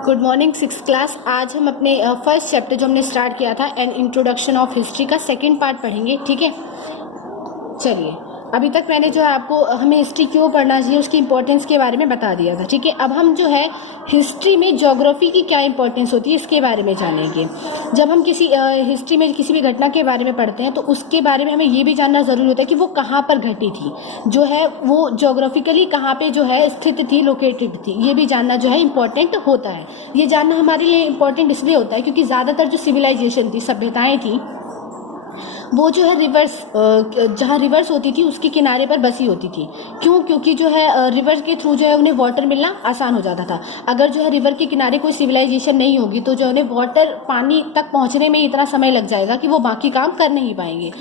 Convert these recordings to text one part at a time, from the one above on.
Good morning six class. आज हम अपने फर्स्ट चैप्टर जो हमने स्टार्ट किया था एन इंट्रोडक्शन ऑफ हिस्ट्री का सेकंड पार्ट पढ़ेंगे। ठीक है, चलिए। अभी तक मैंने जो है आपको हमें हिस्ट्री क्यों पढ़ना चाहिए उसकी इंपॉर्टेंस के बारे में बता दिया था। ठीक है, अब हम जो है हिस्ट्री में ज्योग्राफी की क्या इंपॉर्टेंस होती है इसके बारे में जानेंगे। जब हम किसी हिस्ट्री में किसी भी घटना के बारे में पढ़ते हैं तो उसके बारे में हमें ये भी जानना ज़रूरी होता है कि वो कहाँ पर घटी थी, जो है वो ज्योग्राफिकली कहाँ पे जो है स्थित थी, लोकेटेड थी। ये भी जानना जो है इम्पॉर्टेंट होता है। ये जानना हमारे लिए इम्पॉर्टेंट इसलिए होता है क्योंकि ज़्यादातर जो सिविलाइजेशन थी, सभ्यताएँ थी, वो जो है रिवर्स, जहाँ रिवर्स होती थी उसके किनारे पर बसी होती थी। क्यों? क्योंकि जो है रिवर के थ्रू जो है उन्हें वाटर मिलना आसान हो जाता था। अगर जो है रिवर के किनारे कोई सिविलाइजेशन नहीं होगी तो जो उन्हें वाटर, पानी तक पहुँचने में इतना समय लग जाएगा कि वो बाकी काम कर नहीं पाएंगे।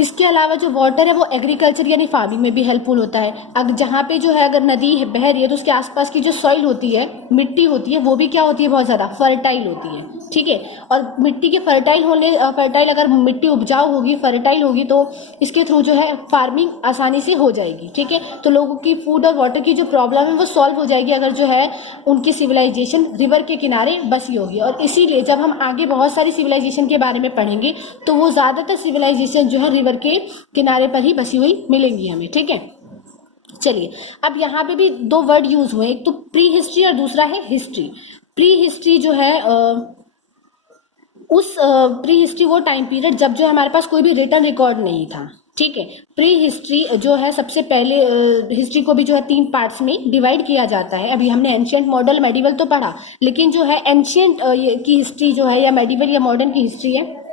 इसके अलावा जो वाटर है वो एग्रीकल्चर यानी फार्मिंग में भी हेल्पफुल होता है। अगर जहाँ पे जो है अगर नदी बह रही है तो उसके आसपास की जो सॉइल होती है, मिट्टी होती है, वो भी क्या होती है, बहुत ज़्यादा फर्टाइल होती है। ठीक है, और मिट्टी के फर्टाइल अगर मिट्टी उपजाऊ होगी, फर्टाइल होगी तो इसके थ्रू जो है फार्मिंग आसानी से हो जाएगी। ठीक है, तो लोगों की फूड और वाटर की जो प्रॉब्लम है वो सॉल्व हो जाएगी अगर जो है उनकी सिविलाइजेशन रिवर के किनारे बसी होगी। और इसीलिए जब हम आगे बहुत सारी सिविलाइजेशन के बारे में पढ़ेंगे तो वो ज़्यादातर सिविलाइजेशन जो है रिवर के किनारे पर ही बसी हुई मिलेंगी हमें। ठीक है, चलिए। अब यहाँ पे भी दो वर्ड यूज हुए, एक तो प्री हिस्ट्री और दूसरा है हिस्ट्री। प्री हिस्ट्री जो है उस प्री हिस्ट्री वो टाइम पीरियड जब जो हमारे पास कोई भी रिटन रिकॉर्ड नहीं था। ठीक है, प्री हिस्ट्री जो है सबसे पहले हिस्ट्री को भी जो है 3 पार्ट्स में डिवाइड किया जाता है। अभी हमने एंशियंट, मॉडर्न, मेडिवल तो पढ़ा, लेकिन जो है एंशियंट की हिस्ट्री जो है या मेडिवल या मॉडर्न की हिस्ट्री है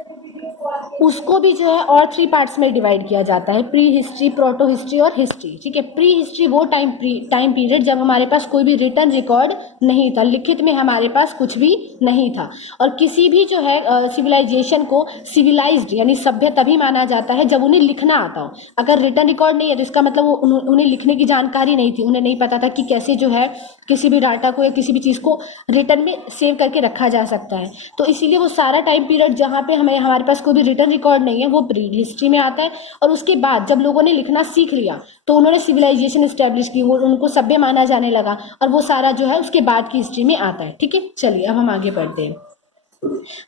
उसको भी जो है और 3 पार्ट्स में डिवाइड किया जाता है, प्री हिस्ट्री, प्रोटो हिस्ट्री और हिस्ट्री। ठीक है, प्री हिस्ट्री वो टाइम पीरियड जब हमारे पास कोई भी रिटन रिकॉर्ड नहीं था, लिखित में हमारे पास कुछ भी नहीं था। और किसी भी जो है सिविलाइजेशन को सिविलाइज्ड यानी सभ्य तभी माना जाता है जब उन्हें लिखना आता हो। अगर रिटन रिकॉर्ड नहीं है तो इसका मतलब वो उन्हें लिखने की जानकारी नहीं थी, उन्हें नहीं पता था कि कैसे जो है किसी भी डाटा को या किसी भी चीज़ को रिटन में सेव करके रखा जा सकता है। तो इसीलिए वो सारा टाइम पीरियड जहाँ पे हमारे पास कोई भी रिटन रिकॉर्ड नहीं है वो प्री हिस्ट्री में आता है। और उसके बाद जब लोगों ने लिखना सीख लिया तो उन्होंने सिविलाइजेशन एस्टेब्लिश की, वो उनको सभ्य माना जाने लगा, और वो सारा जो है उसके बाद की हिस्ट्री में आता है। ठीक है, चलिए अब हम आगे बढ़ते हैं।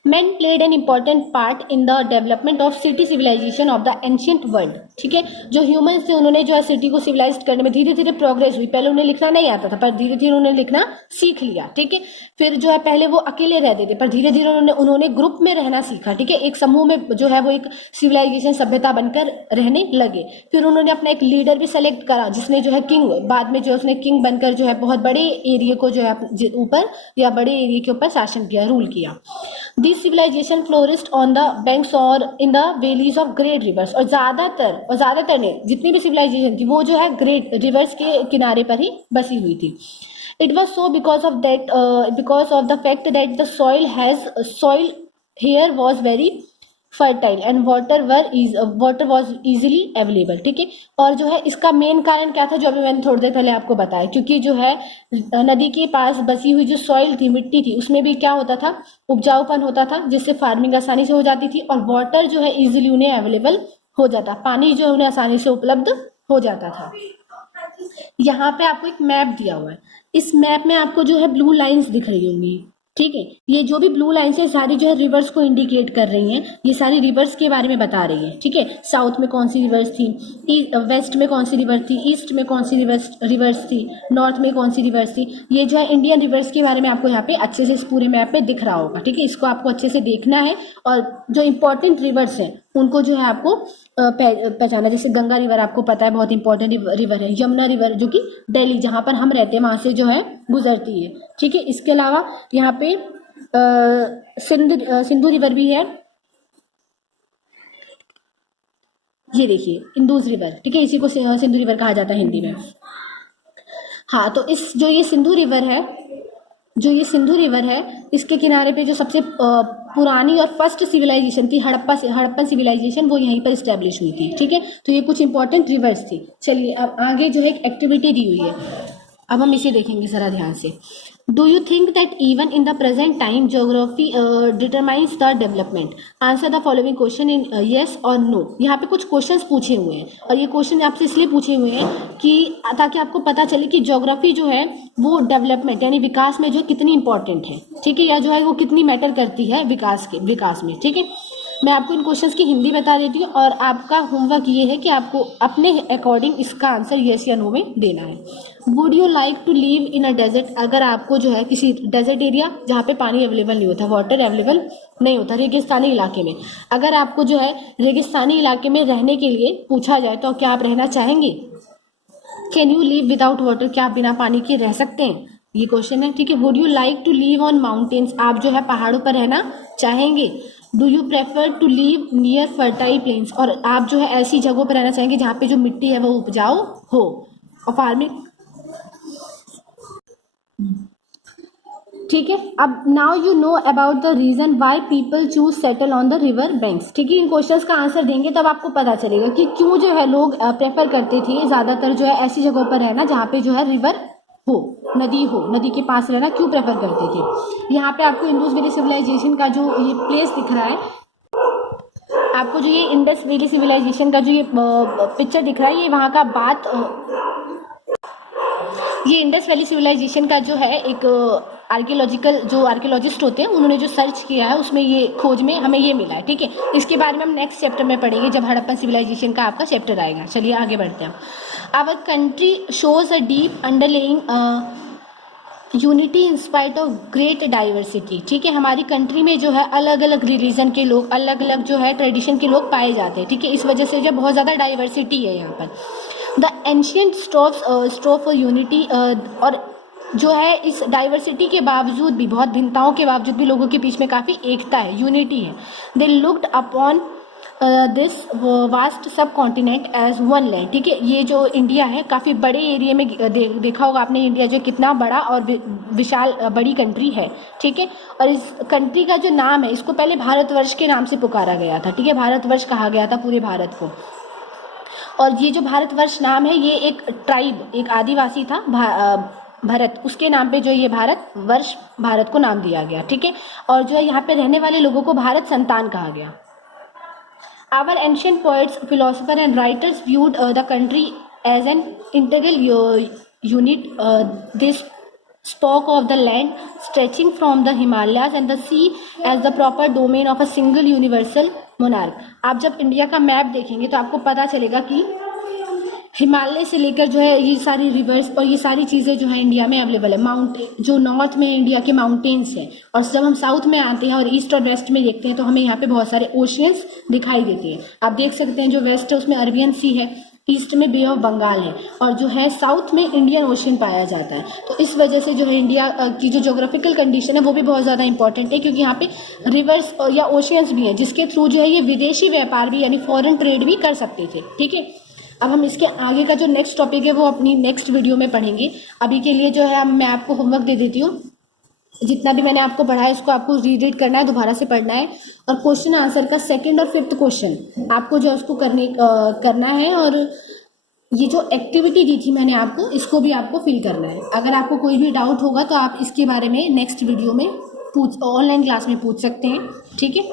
Men played an important part in the development of city civilization of the ancient world। ठीक है, जो ह्यूमंस थे उन्होंने जो है सिटी को सिविलाइज करने में धीरे धीरे प्रोग्रेस हुई। पहले उन्हें लिखना नहीं आता था पर धीरे धीरे उन्होंने लिखना सीख लिया। ठीक है, फिर जो है पहले वो अकेले रहते थे पर धीरे धीरे उन्होंने ग्रुप में रहना सीखा। ठीक है, एक समूह में जो है वो एक सिविलाइजेशन, सभ्यता बनकर रहने लगे। फिर उन्होंने अपना एक लीडर भी सेलेक्ट करा जिसने जो है किंग, बाद में जो है उसने किंग बनकर जो है बहुत बड़े एरिया को जो है ऊपर या बड़े एरिया के ऊपर शासन किया, रूल किया। This civilization flourished on the banks और in the valleys of great rivers। और ज़्यादातर ने जितनी भी सिविलाइजेशन थी वो जो है ग्रेट रिवर्स के किनारे पर ही बसी हुई थी। It was so because of the fact that the soil here was very fertile and water was easily available. ठीक है, और जो है इसका मेन कारण क्या था जो अभी मैंने थोड़ी देर पहले आपको बताया, क्योंकि जो है नदी के पास बसी हुई जो सॉइल थी, मिट्टी थी, उसमें भी क्या होता था, उपजाऊपन होता था जिससे फार्मिंग आसानी से हो जाती थी। और वाटर जो है इजीली उन्हें अवेलेबल हो जाता, पानी जो है उन्हें आसानी से उपलब्ध हो जाता था। यहाँ पे आपको एक मैप दिया हुआ है, इस मैप में आपको जो है ब्लू लाइंस दिख रही होंगी। ठीक है, ये जो भी ब्लू लाइन्स है सारी जो है रिवर्स को इंडिकेट कर रही हैं, ये सारी रिवर्स के बारे में बता रही है। ठीक है, साउथ में कौन सी रिवर्स थी, वेस्ट में कौन सी रिवर थी, ईस्ट में कौन सी रिवर्स थी, नॉर्थ में कौन सी रिवर्स थी। ये जो है इंडियन रिवर्स के बारे में आपको यहाँ पे अच्छे से इस पूरे मैप में दिख रहा होगा। ठीक है, इसको आपको अच्छे से देखना है और जो इंपॉर्टेंट रिवर्स हैं उनको जो है आपको पहचाना। जैसे गंगा रिवर आपको पता है बहुत इंपॉर्टेंट रिवर है, यमुना रिवर जो कि दिल्ली जहाँ पर हम रहते हैं वहाँ से जो है गुजरती है। ठीक है, इसके अलावा यहाँ पे सिंधु रिवर भी है, ये देखिए इंदुज रिवर। ठीक है, इसी को सिंधु रिवर कहा जाता है हिंदी में। हाँ, तो इस जो ये सिंधु रिवर है इसके किनारे पे जो सबसे पुरानी और फर्स्ट सिविलाइजेशन थी हड़प्पन सिविलाइजेशन, वो यहीं पर इस्टेब्लिश हुई थी। ठीक है, तो ये कुछ इंपॉर्टेंट रिवर्स थी। चलिए अब आगे जो है एक एक्टिविटी दी हुई है, अब हम इसे देखेंगे ज़रा ध्यान से। Do you think that even in the present time geography determines the development? Answer the following question in yes और नो। यहाँ पे कुछ क्वेश्चंस पूछे हुए हैं और ये क्वेश्चन आपसे इसलिए पूछे हुए हैं कि ताकि आपको पता चले कि ज्योग्राफी जो है वो डेवलपमेंट यानी विकास में जो कितनी इंपॉर्टेंट है, ठीक है, या जो है वो कितनी मैटर करती है विकास में, ठीक है। मैं आपको इन क्वेश्चंस की हिंदी बता देती हूँ और आपका होमवर्क ये है कि आपको अपने अकॉर्डिंग इसका आंसर येस या नो में देना है। Would you like to live in a desert? अगर आपको जो है किसी डेजर्ट एरिया जहाँ पे पानी अवेलेबल नहीं होता, वाटर अवेलेबल नहीं होता, रेगिस्तानी इलाके में, अगर आपको जो है रेगिस्तानी इलाके में रहने के लिए पूछा जाए तो क्या आप रहना चाहेंगे? Can you live without water? क्या आप बिना पानी के रह सकते हैं? ये क्वेश्चन है, ठीक है। Would you like to live on mountains? आप जो है पहाड़ों पर रहना चाहेंगे? Do you prefer to live near fertile plains? और आप जो है ऐसी जगहों पर रहना चाहेंगे जहाँ पे जो मिट्टी है वो उपजाऊ हो और फार्मिंग, ठीक है। अब now you know about the reason why people choose settle on the river banks, ठीक है। इन क्वेश्चंस का आंसर देंगे तब आपको पता चलेगा कि क्यों जो है लोग प्रेफर करते थे ज़्यादातर जो है ऐसी जगहों पर रहना जहाँ पे जो है रिवर हो, नदी के पास रहना क्यों प्रेफर करते थे। यहाँ पे आपको इंडस वैली सिविलाइजेशन का जो ये प्लेस दिख रहा है, आपको जो ये इंडस वैली सिविलाइजेशन का जो ये पिक्चर दिख रहा है, ये वहाँ का ये इंडस वैली सिविलाइजेशन का जो है एक आर्कियोलॉजिकल जो आर्कियोलॉजिस्ट होते हैं उन्होंने जो सर्च किया है उसमें ये खोज में हमें ये मिला है, ठीक है। इसके बारे में हम नेक्स्ट चैप्टर में पढ़ेंगे जब हड़प्पन सिविलाइजेशन का आपका चैप्टर आएगा। चलिए आगे बढ़ते हैं। Our country shows a deep underlying unity in spite of great diversity, ठीक है। हमारी कंट्री में जो है अलग अलग रिलीजन के लोग, अलग अलग जो है ट्रेडिशन के लोग पाए जाते हैं, ठीक है। इस वजह से जो बहुत ज़्यादा डाइवर्सिटी है यहाँ पर। The ancient strove for unity, और जो है इस डाइवर्सिटी के बावजूद भी, बहुत भिन्नताओं के बावजूद भी लोगों के बीच में काफ़ी एकता है, यूनिटी है। They looked upon this vast सब कॉन्टिनेंट एज वन लैंड, ठीक है। ये जो इंडिया है काफ़ी बड़े एरिया में देखा होगा आपने, इंडिया जो कितना बड़ा और विशाल बड़ी कंट्री है, ठीक है। और इस कंट्री का जो नाम है इसको पहले भारतवर्ष के नाम से पुकारा गया था, ठीक है। भारतवर्ष कहा गया था पूरे भारत को। और ये जो भारतवर्ष नाम है ये एक ट्राइब, एक आदिवासी था भरत, उसके नाम पे जो ये भारत को नाम दिया गया, ठीक है। और जो है यहाँ पे रहने वाले लोगों को भारत संतान कहा गया। Our ancient poets, philosopher and writers viewed the country as an integral unit. This spoke of the land stretching from the Himalayas and the sea as the proper domain of a single universal monarch। आप जब India का map देखेंगे तो आपको पता चलेगा कि हिमालय से लेकर जो है ये सारी रिवर्स और ये सारी चीज़ें जो है इंडिया में अवेलेबल है। माउंटेन जो नॉर्थ में इंडिया के माउंटेन्स हैं, और जब हम साउथ में आते हैं और ईस्ट और वेस्ट में देखते हैं तो हमें यहाँ पे बहुत सारे ओशियंस दिखाई देते हैं। आप देख सकते हैं जो वेस्ट है उसमें अरबियन सी है, ईस्ट में बे ऑफ बंगाल है, और जो है साउथ में इंडियन ओशियन पाया जाता है। तो इस वजह से जो है इंडिया की जो जोग्राफिकल कंडीशन है वो भी बहुत ज़्यादा इंपॉर्टेंट है, क्योंकि यहाँ पे रिवर्स या ओशियंस भी हैं जिसके थ्रू जो है ये विदेशी व्यापार भी यानी फॉरेन ट्रेड भी कर सकते थे, ठीक है। अब हम इसके आगे का जो नेक्स्ट टॉपिक है वो अपनी नेक्स्ट वीडियो में पढ़ेंगे। अभी के लिए जो है मैं आपको होमवर्क दे देती हूँ, जितना भी मैंने आपको पढ़ा है इसको आपको रीड करना है, दोबारा से पढ़ना है, और क्वेश्चन आंसर का सेकंड और फिफ्थ क्वेश्चन आपको जो है उसको करना है। और ये जो एक्टिविटी दी थी मैंने आपको, इसको भी आपको फिल करना है। अगर आपको कोई भी डाउट होगा तो आप इसके बारे में नेक्स्ट वीडियो में ऑनलाइन क्लास में पूछ सकते हैं, ठीक है।